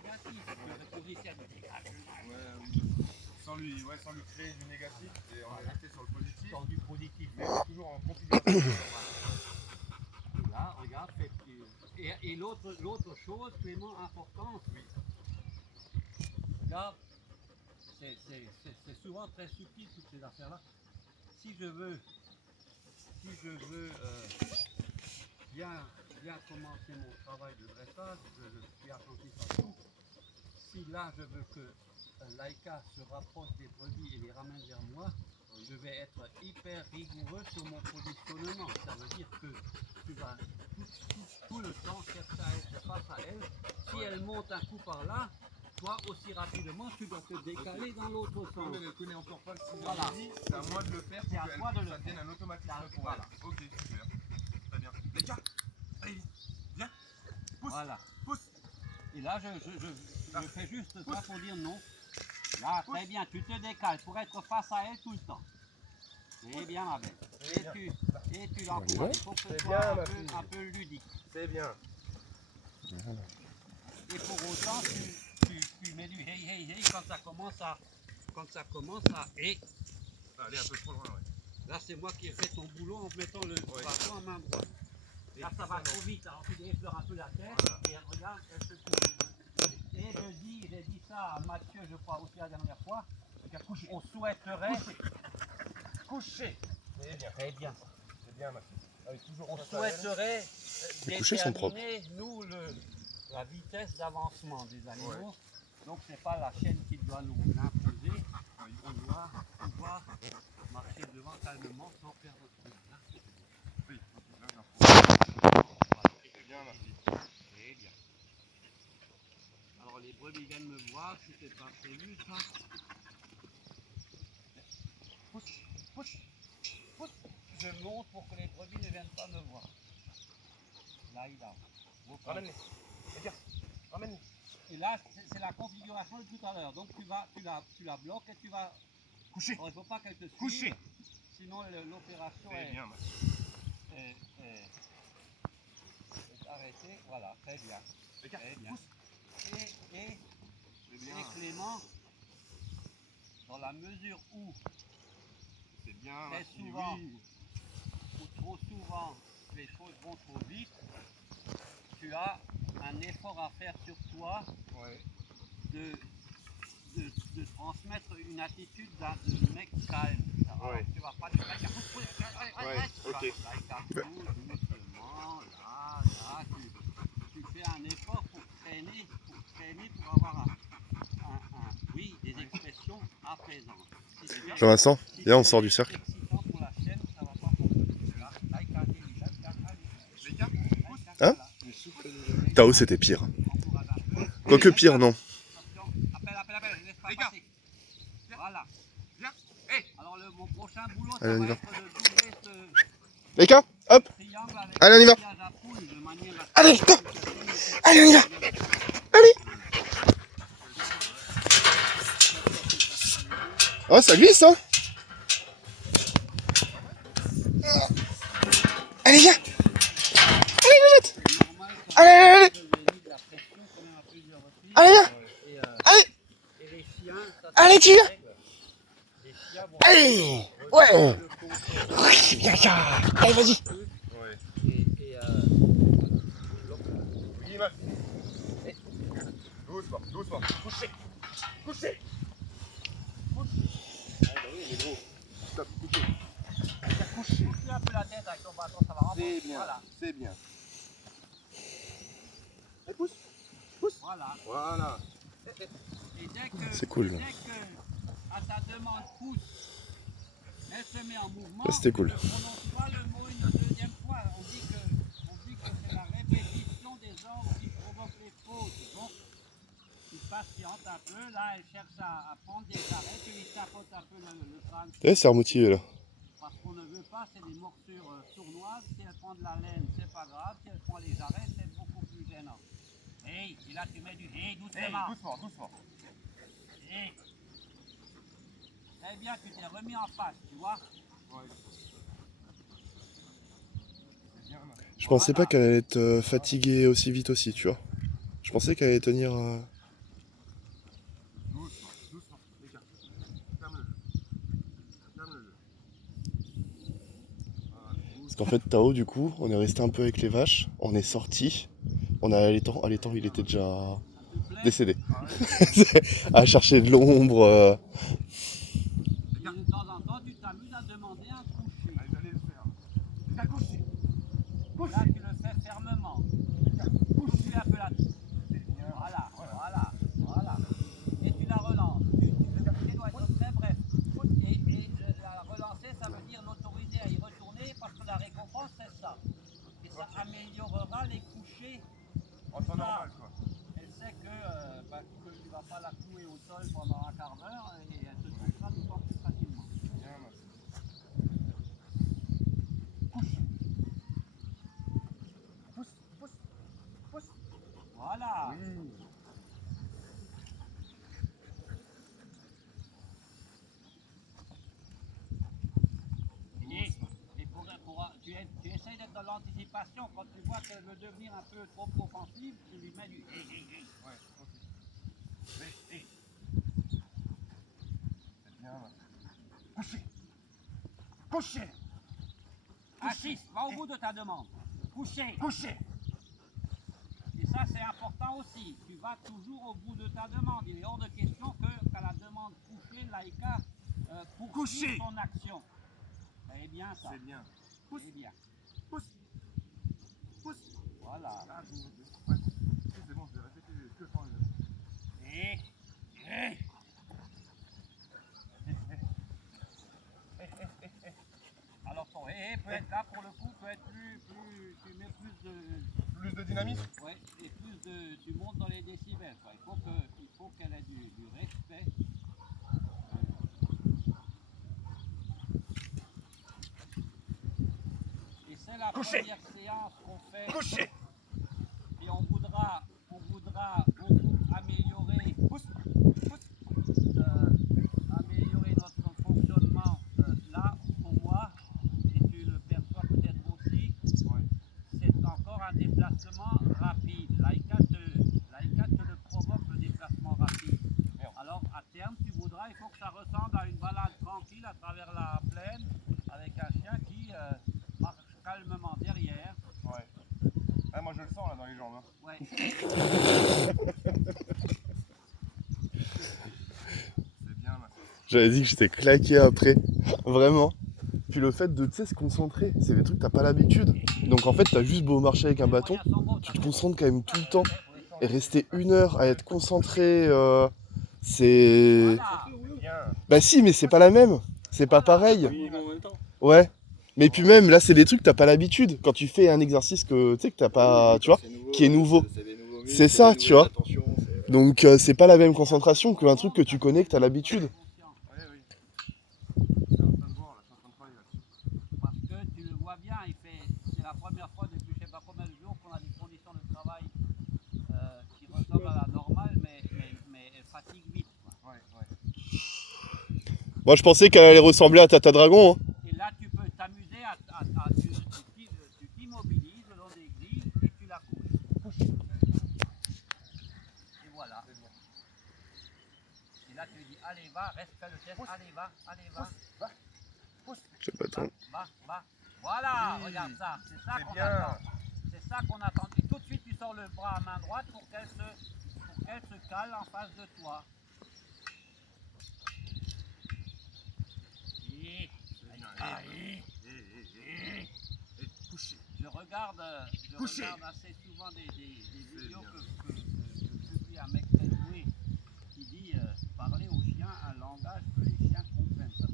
négatif. Je te positionne sans lui créer du négatif et on est resté sur le positif. dans du positif. Mais toujours en configuration. Et là, regarde, et l'autre chose, Clément, importante, oui. Regarde, c'est souvent très subtil toutes ces affaires-là. Si je veux bien commencer mon travail de dressage, je suis attentif à tout. Si là je veux que Laika se rapproche des brebis et les ramène vers moi, je vais être hyper rigoureux sur mon positionnement. Ça veut dire que tu vas tout le temps chercher à être face à elle. Si elle monte un coup par là, toi aussi rapidement, tu dois te décaler dans l'autre sens. Comme elle ne connaît encore pas le signe Voilà. c'est à moi de le faire pour C'est à toi de que le ça devienne faire. un automatisme pour Voilà. elle. Ok, super. Très bien. Les gars, allez, viens. Pousse. Voilà. Pousse. Et là, je fais juste ça pour dire non. Là, très bien, tu te décales pour être face à elle tout le temps. C'est bien, ma belle. Et tu l'encourages. Il faut que ce soit un peu ludique. C'est bien. Et pour autant, tu mets du hey hey hey quand ça commence à et Allez, un peu trop loin, ouais. là c'est moi qui ai fait ton boulot en mettant le bâton en main droite. Là ça va trop vite, alors tu effleures un peu la tête et regarde, elle se couche. Et j'ai dit ça à Mathieu, je crois aussi la dernière fois, on souhaiterait Coucher. C'est bien. très bien ça. C'est bien, ma fille. Allez, toujours On souhaiterait Les couchers sont propres. déterminer, nous, la vitesse d'avancement des animaux. Ouais. Donc, ce n'est pas la chaîne qui doit nous l'imposer. On doit pouvoir marcher devant calmement sans perdre de temps. Oui, là, c'est bien, ma fille. Très bien. Alors, les brebis viennent me voir, c'était pas prévu ça. Pousse, pousse, pousse. Je monte pour que les brebis ne viennent pas me voir. Là, il a. Ramène-les. Regarde, ramène-les. Et là, c'est la configuration de tout à l'heure. Donc, tu la bloques et tu vas coucher. Il ne faut pas qu'elle te suive. Coucher. Sinon, l'opération est arrêtée. Voilà, très bien. Regarde, très bien. pousse. Et Clément, dans la mesure où c'est bien, très souvent, ou trop souvent, les choses vont trop vite, tu as un effort à faire sur toi de transmettre une attitude de mec calme. Alors, tu vas pas dire, ok. Doucement, là, tu fais un effort pour traîner, pour avoir des expressions apaisantes. Jean-Vincent, viens, on sort du cercle. Hein? Tao, c'était pire. Quoique pire, non. Les gars, voilà. Viens. Hey. Alors mon prochain boulot, ça allez, va on y va. être de doubler ce Les gars, hop. triangle avec allez, on y va. à poule de manière à... Allez, go. Allez, on y va. Allez. Oh, ça glisse, hein. Allez, viens. Allez, vite. Allez, allez, allez. Allez, viens. Allez. Allez, tu viens. Allez. Ouais. C'est bien ça. Allez, vas-y. Oui, ma fille. Doucement, doucement. Couchez. Couchez. Stop, couchez. Couchez un peu la tête avec ton bâton, ça va rendre. C'est bien, Voilà. c'est bien. Et pousse, pousse. Voilà. Voilà. C'est cool. Dès que à ta demande pousse, elle se met en mouvement. C'était cool. Ne prononce pas le mot une deuxième fois. On dit que c'est la répétition des ordres qui provoque les fautes. Donc, tu patientes un peu. Là, elle cherche à prendre des arrêts. Tu lui tapotes un peu le crâne. C'est remotivé là. Parce qu'on ne veut pas, c'est des morsures sournoises. Si elle prend de la laine, c'est pas grave. Si elle prend les arrêts, c'est beaucoup plus gênant. Hey, et là tu mets du hey doucement. Hey, doucement, doucement. Hey. Très bien, tu t'es remis en face, tu vois. Ouais. C'est bien, Je pensais pas qu'elle allait être fatiguée aussi vite aussi, tu vois. Je pensais qu'elle allait tenir En fait, Tao, du coup, on est resté un peu avec les vaches, on est sorti, on a allaitant, il était déjà décédé. Ah ouais. À chercher de l'ombre. Et de temps en temps, tu t'amuses à demander un coucher. Allez, j'allais le faire. Les gars, couchez. Là, tu le fais fermement. Couche-lui un peu la tête. Voilà, voilà, voilà. Et tu la relances. Le coucher doit être très bref. Et la relancer, ça veut dire l'autoriser à y retourner parce que la récompense, c'est ça. Et ça améliorera les couchers. En temps normal, quoi. Elle sait que tu ne vas pas la clouer au sol pendant un quart d'heure et elle te couchera d'autant plus facilement. Bien, merci. Pousse. Voilà. Oui. Tu essayes d'être dans l'anticipation. Quand tu vois qu'elle veut devenir un peu trop offensive, tu lui mets du hé hé hé. Ouais, ok. Mais, c'est bien, là. Couchez. Assis, va au bout de ta demande. Coucher. Couchez. Et ça, c'est important aussi. Tu vas toujours au bout de ta demande. Il est hors de question que, qu'à la demande coucher, Laïka poursuive son action. C'est bien ça. C'est bien. C'est bien. Pousse. Voilà. Ah, ouais. C'est bon, je vais répéter que quand même. Et alors ton hé peut être là pour le coup, peut être plus tu mets Plus de dynamisme. ouais, et tu montes dans les décibels. Quoi. Il faut qu'elle ait du respect. Et c'est la Coucher. première séance qu'on fait. Couchez. Et on voudra beaucoup améliorer notre fonctionnement là, pour moi, et tu le perçois peut-être aussi, Ouais. c'est encore un déplacement rapide. Laïka te le provoque, le déplacement rapide. Alors à terme, il faut que ça ressemble à une balade tranquille à travers la plaine, avec un chien qui marche calmement derrière. Ouais. Ah, moi je le sens là dans les jambes. Hein. Ouais. C'est bien, ma soeur. J'avais dit que j'étais claqué après. Vraiment. Puis le fait de, tu sais, se concentrer, c'est des trucs que t'as pas l'habitude. Donc en fait, t'as juste beau marcher avec un bâton, tu te concentres quand même tout le temps. Et rester 1 heure à être concentré, c'est... Voilà. C'est bien. Bah si, mais c'est pas la même. C'est pas pareil. Oui, en même temps. Ouais. Mais puis même, là, c'est des trucs que t'as pas l'habitude. Quand tu fais un exercice que, tu sais, que t'as pas, tu vois, qui est nouveau. C'est ça, tu vois. Donc c'est pas la même concentration qu'un truc que tu connais, que t'as l'habitude. Oui, oui. Je suis en train de voir, là, je suis en train de travailler là-dessus. Parce que tu le vois bien, c'est la première fois depuis je ne sais pas combien de jours qu'on a des conditions de travail qui ressemblent à la normale, mais elles fatiguent vite. Quoi. Ouais. Moi, je pensais qu'elle allait ressembler à Tata Dragon. Hein. Et là, tu peux t'amuser tu t'immobilises le long des grilles et tu la couches. Et voilà. Et là, tu dis, allez, va, reste, fais le test, allez, va. Je sais pas trop. Va. Voilà, Oui. regarde ça, c'est ça C'est qu'on bien. attend. C'est ça qu'on attend. Et tout de suite, tu sors le bras à main droite pour qu'elle se cale en face de toi. Et Couchez. je regarde Couchez. assez souvent des vidéos que